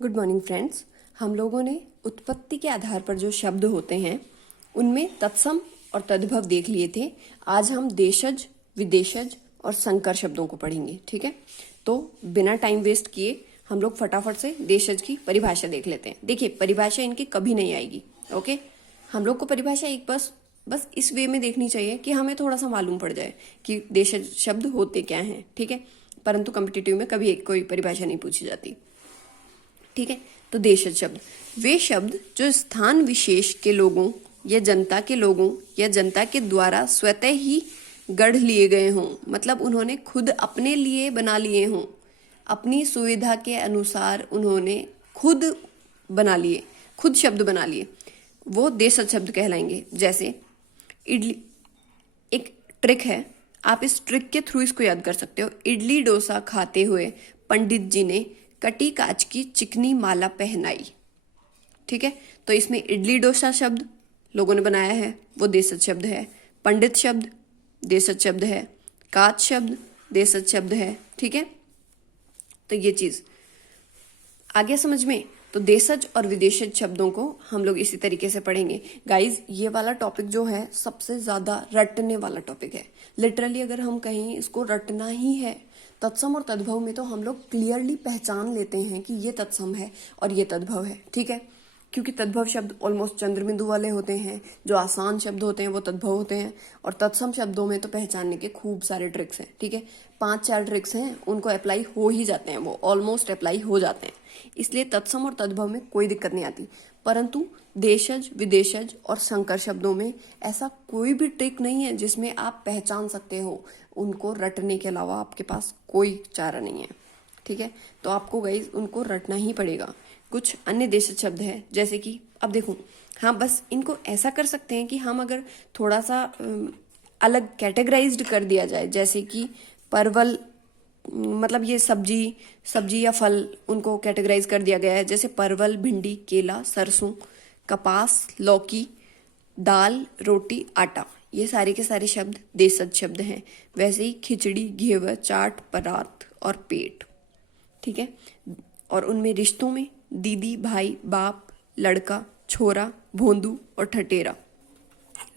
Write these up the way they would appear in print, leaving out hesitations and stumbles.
Good morning friends. हम लोगों ने उत्पत्ति के आधार पर जो शब्द होते हैं उनमें तत्सम और तद्भव देख लिए थे। आज हम देशज, विदेशज और संकर शब्दों को पढ़ेंगे। ठीक है, तो बिना टाइम वेस्ट किए हम लोग फटाफट से देशज की परिभाषा देख लेते हैं। देखिए, परिभाषा इनकी कभी नहीं आएगी। ओके, हम लोग को परिभाषा एक बस इस वे में देखनी चाहिए कि हमें थोड़ा सा मालूम पड़ जाए कि देशज शब्द होते क्या हैं। ठीक है, परंतु कॉम्पिटिटिव में कभी कोई परिभाषा नहीं पूछी जाती। ठीक है, तो देशज शब्द वे शब्द जो स्थान विशेष के लोगों या जनता के लोगों या जनता के द्वारा स्वतः ही गढ़ लिए गए हों, मतलब उन्होंने खुद अपने लिए बना लिए हों, अपनी सुविधा के अनुसार उन्होंने खुद बना लिए, खुद शब्द बना लिए, वो देशज शब्द कहलाएंगे। जैसे इडली, एक ट्रिक है, आप इस ट्रिक के थ्रू इसको याद कर सकते हो। इडली डोसा खाते हुए पंडित जी ने कटी कांच की चिकनी माला पहनाई। ठीक है, तो इसमें इडली डोसा शब्द लोगों ने बनाया है, वो देशज शब्द है। पंडित शब्द देशज शब्द है। कांच शब्द देशज शब्द है। ठीक है, तो ये चीज आ गया समझ में। तो देशज और विदेशज शब्दों को हम लोग इसी तरीके से पढ़ेंगे। गाइज, ये वाला टॉपिक जो है सबसे ज्यादा रटने वाला टॉपिक है। लिटरली अगर हम कहें इसको रटना ही है, तत्सम और तद्भव में तो हम लोग क्लियरली पहचान लेते हैं कि ये तत्सम है और ये तद्भव है। ठीक है, क्योंकि तद्भव शब्द ऑलमोस्ट चंद्रबिंदु वाले होते हैं, जो आसान शब्द होते हैं वो तद्भव होते हैं, और तत्सम शब्दों में तो पहचानने के खूब सारे ट्रिक्स हैं। ठीक है, 5-4 ट्रिक्स हैं, उनको अप्लाई हो ही जाते हैं, वो ऑलमोस्ट अप्लाई हो जाते हैं, इसलिए तत्सम और तद्भव में कोई दिक्कत नहीं आती। परंतु देशज, विदेशज और संकर शब्दों में ऐसा कोई भी ट्रिक नहीं है जिसमें आप पहचान सकते हो। उनको रटने के अलावा आपके पास कोई चारा नहीं है। ठीक है, तो आपको गाइज उनको रटना ही पड़ेगा। कुछ अन्य देशज शब्द है, जैसे कि अब देखो, हाँ बस इनको ऐसा कर सकते हैं कि हम अगर थोड़ा सा अलग कैटेगराइज्ड कर दिया जाए, जैसे कि परवल, मतलब ये सब्जी या फल, उनको कैटेगराइज कर दिया गया है। जैसे परवल, भिंडी, केला, सरसों, कपास, लौकी, दाल, रोटी, आटा, ये सारे के सारे शब्द देशज शब्द हैं। वैसे ही खिचड़ी, घेवर, चाट, परात और पेट। ठीक है, और उनमें रिश्तों में दीदी, भाई, बाप, लड़का, छोरा, भोंदू और ठटेरा,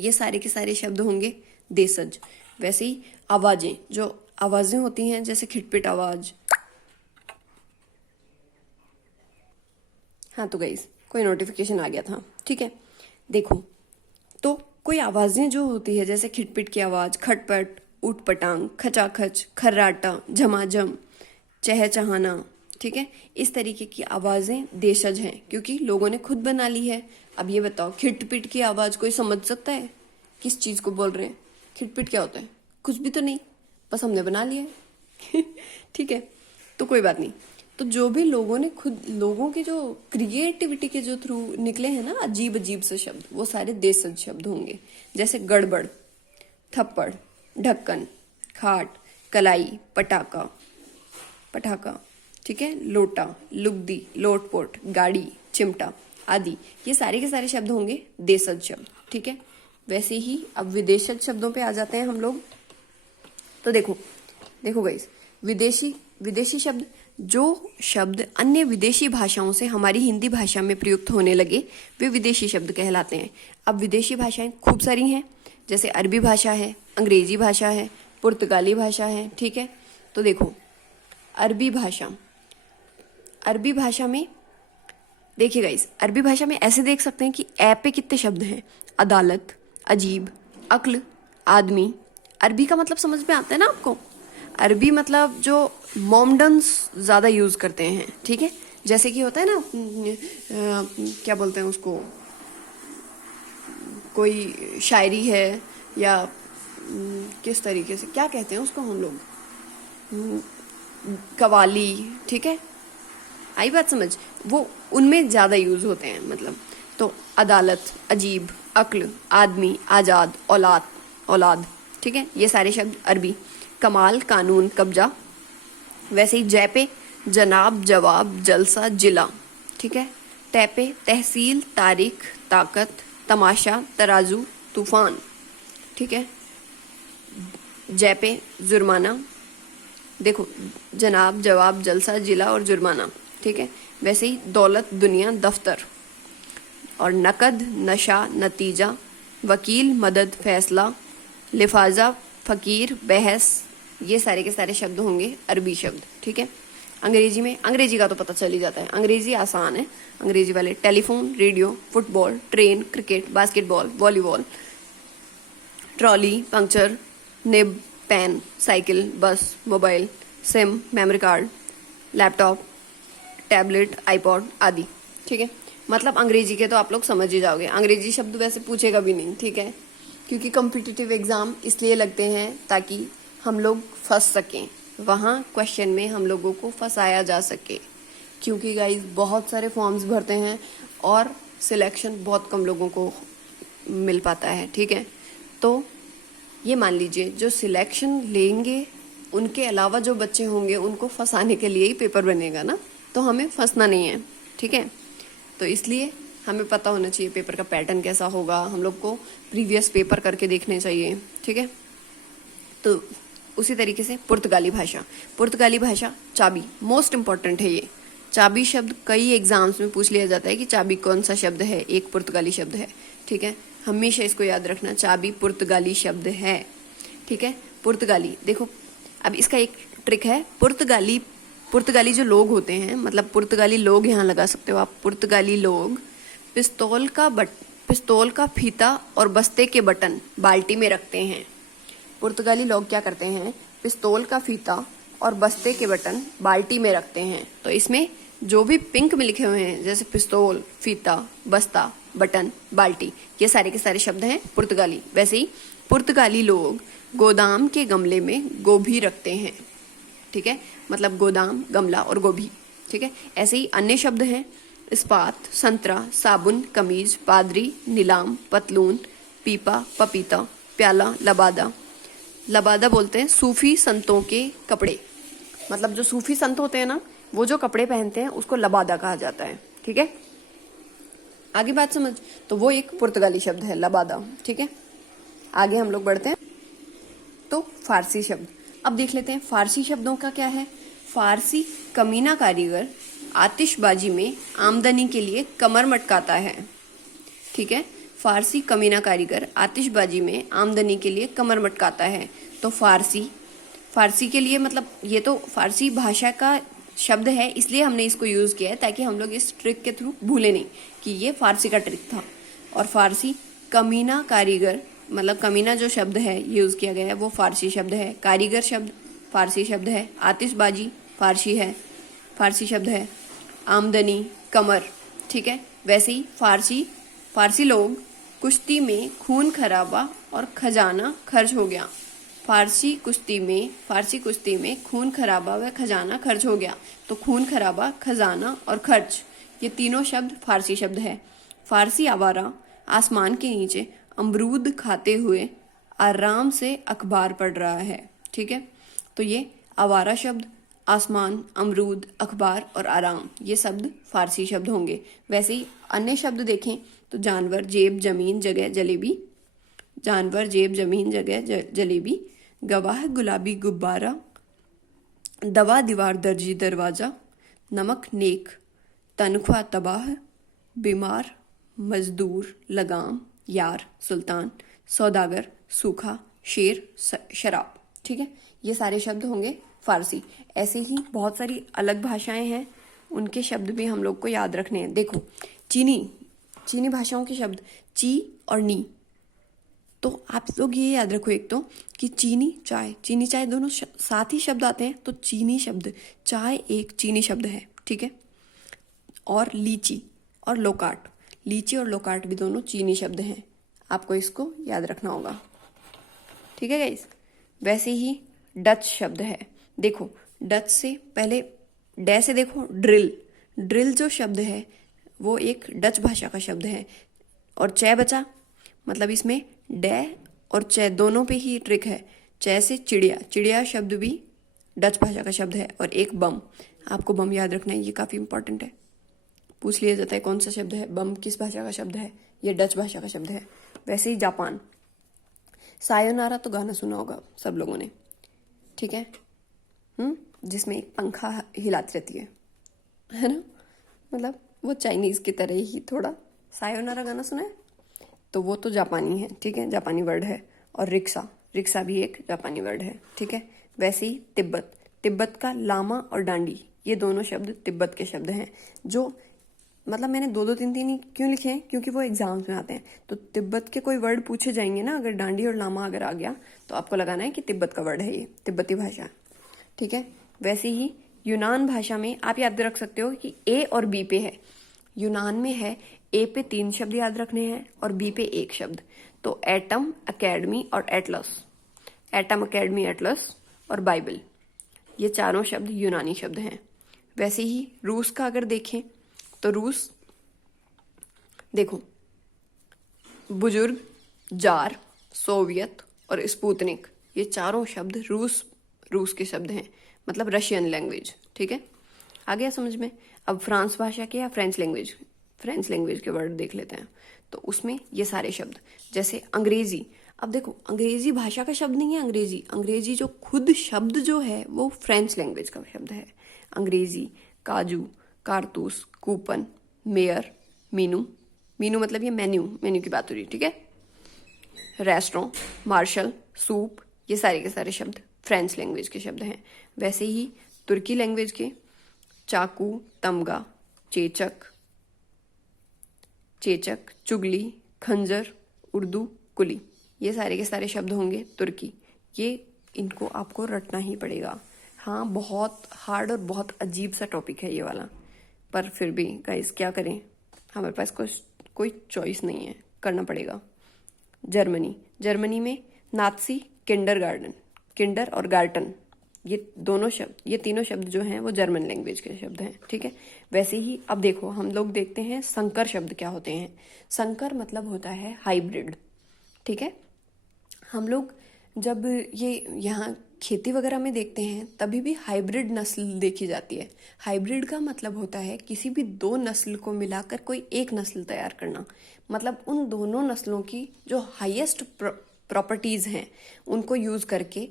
ये सारे के सारे शब्द होंगे देशज। वैसे ही आवाजें, जो आवाजें होती हैं, जैसे खिटपिट आवाज। हाँ तो गाइस, कोई नोटिफिकेशन आ गया था। ठीक है, देखो, तो कोई आवाजें जो होती है, जैसे खिटपिट की आवाज, खटपट, ऊट पटांग, खचाखच, खर्राटा, झमाझम, चहचहाना। ठीक है, इस तरीके की आवाजें देशज हैं, क्योंकि लोगों ने खुद बना ली है। अब ये बताओ, खिटपिट की आवाज कोई समझ सकता है किस चीज को बोल रहे हैं? खिटपिट क्या होता है? कुछ भी तो नहीं, बस हमने बना लिया है। ठीक है, तो कोई बात नहीं। तो जो भी लोगों ने खुद, लोगों के जो क्रिएटिविटी के जो थ्रू निकले हैं ना अजीब अजीब से शब्द, वो सारे देशज शब्द होंगे। जैसे गड़बड़, थप्पड़, ढक्कन, खाट, कलाई, पटाखा, ठीक है, लोटा, लुगदी, लोटपोट, गाड़ी, चिमटा आदि, ये सारे के सारे शब्द होंगे देशज शब्द। ठीक है, वैसे ही अब विदेशज शब्दों पे आ जाते हैं हम लोग। तो देखो गाइस, विदेशी शब्द, जो शब्द अन्य विदेशी भाषाओं से हमारी हिंदी भाषा में प्रयुक्त होने लगे, वे विदेशी शब्द कहलाते हैं। अब विदेशी भाषाएं खूब सारी हैं, जैसे अरबी भाषा है, अंग्रेजी भाषा है, पुर्तगाली भाषा है। ठीक है, तो देखो, अरबी भाषा में देखिए गाइस, अरबी भाषा में ऐसे देख सकते हैं कि ए पे कितने शब्द हैं। अदालत, अजीब, अक्ल, आदमी। अरबी का मतलब समझ में आता है ना आपको? अरबी मतलब जो मोमडन्स ज्यादा यूज करते हैं। ठीक है, जैसे कि होता है ना, क्या बोलते हैं उसको, कोई शायरी है या किस तरीके से क्या कहते हैं उसको हम लोग, कवाली। ठीक है, आई बात समझ? वो उनमें ज्यादा यूज होते हैं, मतलब। तो अदालत, अजीब, अक्ल, आदमी, आजाद, औलाद। ठीक है, ये सारे शब्द अरबी। कमाल, कानून, कब्जा। वैसे ही जैपे, जनाब, जवाब, जलसा, जिला। ठीक है, तैपे, तहसील, तारीख, ताकत, तमाशा, तराजू, तूफान। ठीक है, जैपे, जुर्माना। देखो, जनाब, जवाब, जलसा, जिला और जुर्माना, ठीक है। वैसे ही दौलत, दुनिया, दफ्तर। और नकद, नशा, नतीजा, वकील, मदद, फैसला, लिफाजा, फकीर, बहस, ये सारे के सारे शब्द होंगे अरबी शब्द, ठीक है। अंग्रेजी में, अंग्रेजी का तो पता चल ही जाता है, अंग्रेजी आसान है। अंग्रेजी वाले telephone, radio, football, train, cricket, basketball, volleyball, trolley, puncture, nib, pen, cycle, bus, mobile, SIM, memory card, laptop, tablet, iPod आदि, ठीक है। मतलब अंग्रेजी के तो आप लोग समझ ही जाओगे। अंग्रेजी शब्द वैसे पूछेगा भी नहीं, ठीक है, क्योंकि कॉम्पिटिटिव एग्जाम इसलिए लगते हैं ताकि हम लोग फंस सकें, वहाँ क्वेश्चन में हम लोगों को फंसाया जा सके। क्योंकि गाइस बहुत सारे फॉर्म्स भरते हैं और सिलेक्शन बहुत कम लोगों को मिल पाता है, ठीक है। तो ये मान लीजिए जो सिलेक्शन लेंगे उनके अलावा जो बच्चे होंगे उनको फंसाने के लिए ही पेपर बनेगा ना, तो हमें फंसना नहीं है, ठीक है। तो इसलिए हमें पता होना चाहिए पेपर का पैटर्न कैसा होगा, हम लोग को प्रीवियस पेपर करके देखने चाहिए, ठीक है। तो उसी तरीके से पुर्तगाली भाषा, पुर्तगाली भाषा चाबी, मोस्ट इंपॉर्टेंट है ये। चाबी शब्द कई एग्जाम्स में पूछ लिया जाता है कि चाबी कौन सा शब्द है, एक पुर्तगाली शब्द है, ठीक है। हमेशा इसको याद रखना, चाबी पुर्तगाली शब्द है, ठीक है। पुर्तगाली देखो, अब इसका एक ट्रिक है। पुर्तगाली जो लोग होते हैं, मतलब पुर्तगाली लोग यहाँ लगा सकते हो आप। पुर्तगाली लोग पिस्तौल का फीता और बस्ते के बटन बाल्टी में रखते हैं। पुर्तगाली लोग क्या करते हैं, पिस्तौल का फीता और बस्ते के बटन बाल्टी में रखते हैं। तो इसमें जो भी पिंक में लिखे हुए हैं, जैसे पिस्तौल, फीता, बस्ता, बटन, बाल्टी, ये सारे के सारे शब्द हैं पुर्तगाली। वैसे ही पुर्तगाली लोग गोदाम के गमले में गोभी रखते हैं, ठीक है। मतलब गोदाम, गमला और गोभी, ठीक है। ऐसे ही अन्य शब्द हैं इस्पात, संतरा, साबुन, कमीज, पादरी, नीलाम, पतलून, पीपा, पपीता, प्याला, लबादा। लबादा बोलते हैं सूफी संतों के कपड़े, मतलब जो सूफी संत होते हैं ना, वो जो कपड़े पहनते हैं उसको लबादा कहा जाता है, ठीक है। आगे बात समझ, तो वो एक पुर्तगाली शब्द है लबादा, ठीक है। आगे हम लोग बढ़ते हैं तो फारसी शब्द। अब देख लेते हैं फारसी शब्दों का क्या है। फारसी कमीना कारीगर आतिशबाजी में आमदनी के लिए कमर मटकाता है, ठीक है। फारसी कमीना कारीगर आतिशबाजी में आमदनी के लिए कमर मटकाता है। तो फारसी के लिए, मतलब ये तो फारसी भाषा का शब्द है, इसलिए हमने इसको यूज किया है ताकि हम लोग इस ट्रिक के थ्रू भूले नहीं कि ये फारसी का ट्रिक था। और फारसी कमीना कारीगर, मतलब कमीना जो शब्द है यूज किया गया है वो फारसी शब्द है, कारीगर शब्द फारसी शब्द है, आतिशबाजी फारसी शब्द है, आमदनी, कमर, ठीक है। वैसे ही फारसी लोग कुश्ती में खून खराबा और खजाना खर्च हो गया। फारसी कुश्ती में खून खराबा व खजाना खर्च हो गया। तो खून खराबा, खजाना और खर्च, ये तीनों शब्द फारसी शब्द है। फारसी आवारा आसमान के नीचे अमरूद खाते हुए आराम से अखबार पढ़ रहा है, ठीक है। तो ये आवारा शब्द, आसमान, अमरूद, अखबार और आराम, ये शब्द फारसी शब्द होंगे। वैसे ही अन्य शब्द देखें तो जानवर, जेब, जमीन, जगह, जलेबी, गवाह, गुलाबी, गुब्बारा, दवा, दीवार, दर्जी, दरवाजा, नमक, नेक, तनख्वाह, तबाह, बीमार, मजदूर, लगाम, यार, सुल्तान, सौदागर, सूखा, शेर, शराब, ठीक है। ये सारे शब्द होंगे फारसी। ऐसे ही बहुत सारी अलग भाषाएं हैं, उनके शब्द भी हम लोग को याद रखने हैं। देखो चीनी भाषाओं के शब्द ची और नी, तो आप लोग ये याद रखो एक तो कि चीनी चाय दोनों साथ ही शब्द आते हैं, तो चीनी शब्द, चाय एक चीनी शब्द है, ठीक है। और लीची और लोकाट भी दोनों चीनी शब्द हैं, आपको इसको याद रखना होगा, ठीक है गाइस। वैसे ही डच शब्द है। देखो डच से पहले डे से देखो ड्रिल जो शब्द है वो एक डच भाषा का शब्द है। और चे बचा, मतलब इसमें डे और चे दोनों पे ही ट्रिक है। चे से चिड़िया शब्द भी डच भाषा का शब्द है। और एक बम, आपको बम याद रखना है, ये काफी इंपॉर्टेंट है, पूछ लिया जाता है कौन सा शब्द है, बम किस भाषा का शब्द है, ये डच भाषा का शब्द है। वैसे ही जापान, सायोनारा तो गाना सुना होगा सब लोगों ने, ठीक है, जिसमें एक पंखा हिलाती रहती है, है ना, मतलब वो चाइनीज की तरह ही थोड़ा। सायोनारा गाना सुना है, तो वो तो जापानी है, ठीक है, जापानी वर्ड है। और रिक्शा, रिक्शा भी एक जापानी वर्ड है, ठीक है। वैसे ही तिब्बत, तिब्बत का लामा और डांडी, ये दोनों शब्द तिब्बत के शब्द हैं। जो मतलब मैंने दो दो तीन तीन ही क्यों लिखे हैं, क्योंकि वो एग्जाम्स में आते हैं। तो तिब्बत के कोई वर्ड पूछे जाएंगे ना, अगर डांडी और लामा अगर आ गया तो आपको लगाना है कि तिब्बत का वर्ड है ये, तिब्बती भाषा, ठीक है। वैसे ही यूनान भाषा में आप याद रख सकते हो कि ए और बी पे है। यूनान में है ए पे 3 शब्द याद रखने हैं और बी पे 1 शब्द। तो एटम, अकेडमी और एटलस, एटम, अकेडमी, एटलस और बाइबल, ये चारों शब्द यूनानी शब्द हैं। वैसे ही रूस का अगर देखें तो रूस, देखो, बुजुर्ग, जार, सोवियत और स्पुतनिक, ये चारों शब्द रूस के शब्द हैं, मतलब रशियन लैंग्वेज, ठीक है। आ गया समझ में। अब फ्रांस भाषा के या फ्रेंच लैंग्वेज के वर्ड देख लेते हैं। तो उसमें ये सारे शब्द, जैसे अंग्रेजी। अब देखो, अंग्रेजी भाषा का शब्द नहीं है अंग्रेजी, अंग्रेजी जो खुद शब्द जो है वो फ्रेंच लैंग्वेज का शब्द है। अंग्रेजी, काजू, कारतूस, कूपन, मेयर, मीनू, मीनू मतलब ये मेन्यू की बात हो रही है, ठीक है। रेस्टोरेंट, मार्शल, सूप, ये सारे के सारे शब्द फ्रेंच लैंग्वेज के शब्द हैं। वैसे ही तुर्की लैंग्वेज के चाकू, तमगा, चेचक, चुगली, खंजर, उर्दू, कुली, ये सारे के सारे शब्द होंगे तुर्की। ये इनको आपको रटना ही पड़ेगा। हाँ, बहुत हार्ड और बहुत अजीब सा टॉपिक है ये वाला, पर फिर भी गाइस क्या करें, हमारे पास कोई चॉइस नहीं है, करना पड़ेगा। जर्मनी में नात्सी, किंडरगार्टन, किंडर और गार्टन, ये तीनों शब्द जो हैं वो जर्मन लैंग्वेज के शब्द हैं, ठीक है। वैसे ही अब देखो, हम लोग देखते हैं संकर शब्द क्या होते हैं। संकर मतलब होता है हाइब्रिड, ठीक है। हम लोग जब ये यहाँ खेती वगैरह में देखते हैं तभी भी हाइब्रिड नस्ल देखी जाती है। हाइब्रिड का मतलब होता है किसी भी 2 नस्ल को मिलाकर कोई एक नस्ल तैयार करना, मतलब उन दोनों नस्लों की जो हाईएस्ट प्रॉपर्टीज हैं उनको यूज करके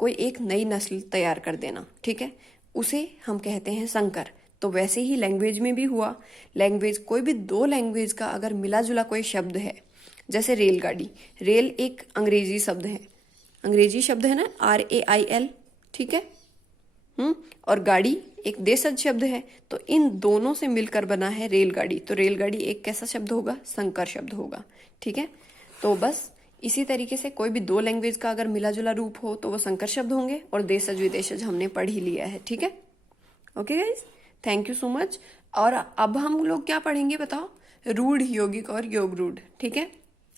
कोई एक नई नस्ल तैयार कर देना, ठीक है, उसे हम कहते हैं संकर। तो वैसे ही लैंग्वेज में भी हुआ, लैंग्वेज, कोई भी 2 लैंग्वेज का अगर मिला जुला कोई शब्द है, जैसे रेलगाड़ी, रेल एक अंग्रेजी शब्द है ना, RAIL, ठीक है। और गाड़ी एक देशज शब्द है, तो इन दोनों से मिलकर बना है रेलगाड़ी। तो रेलगाड़ी एक कैसा शब्द होगा, संकर शब्द होगा, ठीक है। तो बस इसी तरीके से कोई भी 2 लैंग्वेज का अगर मिला जुला रूप हो तो वो संकर शब्द होंगे, और देशज विदेशज हमने पढ़ ही लिया है, ठीक है। Okay guys, thank you so much. और अब हम लोग क्या पढ़ेंगे बताओ, रूढ़, यौगिक और योग रूढ़, ठीक है।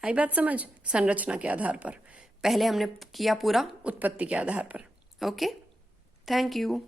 आई बात समझ, संरचना के आधार पर। पहले हमने किया पूरा उत्पत्ति के आधार पर। Okay, thank you.